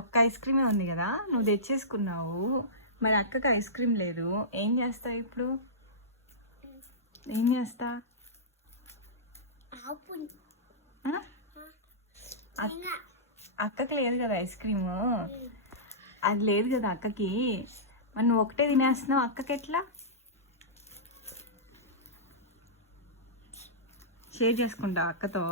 ఒక్క ఐస్ క్రీమే ఉంది కదా, నువ్వు తెచ్చేసుకున్నావు. మరి అక్కకి ఐస్ క్రీమ్ లేదు, ఏం చేస్తావు ఇప్పుడు? ఏం చేస్తా? అక్కకి లేదు కదా ఐస్ క్రీము, అది లేదు కదా అక్కకి. మరి నువ్వు ఒకటే తినేస్తున్నావు, అక్కకి ఎట్లా షేర్ చేసుకుంటా అక్కతో?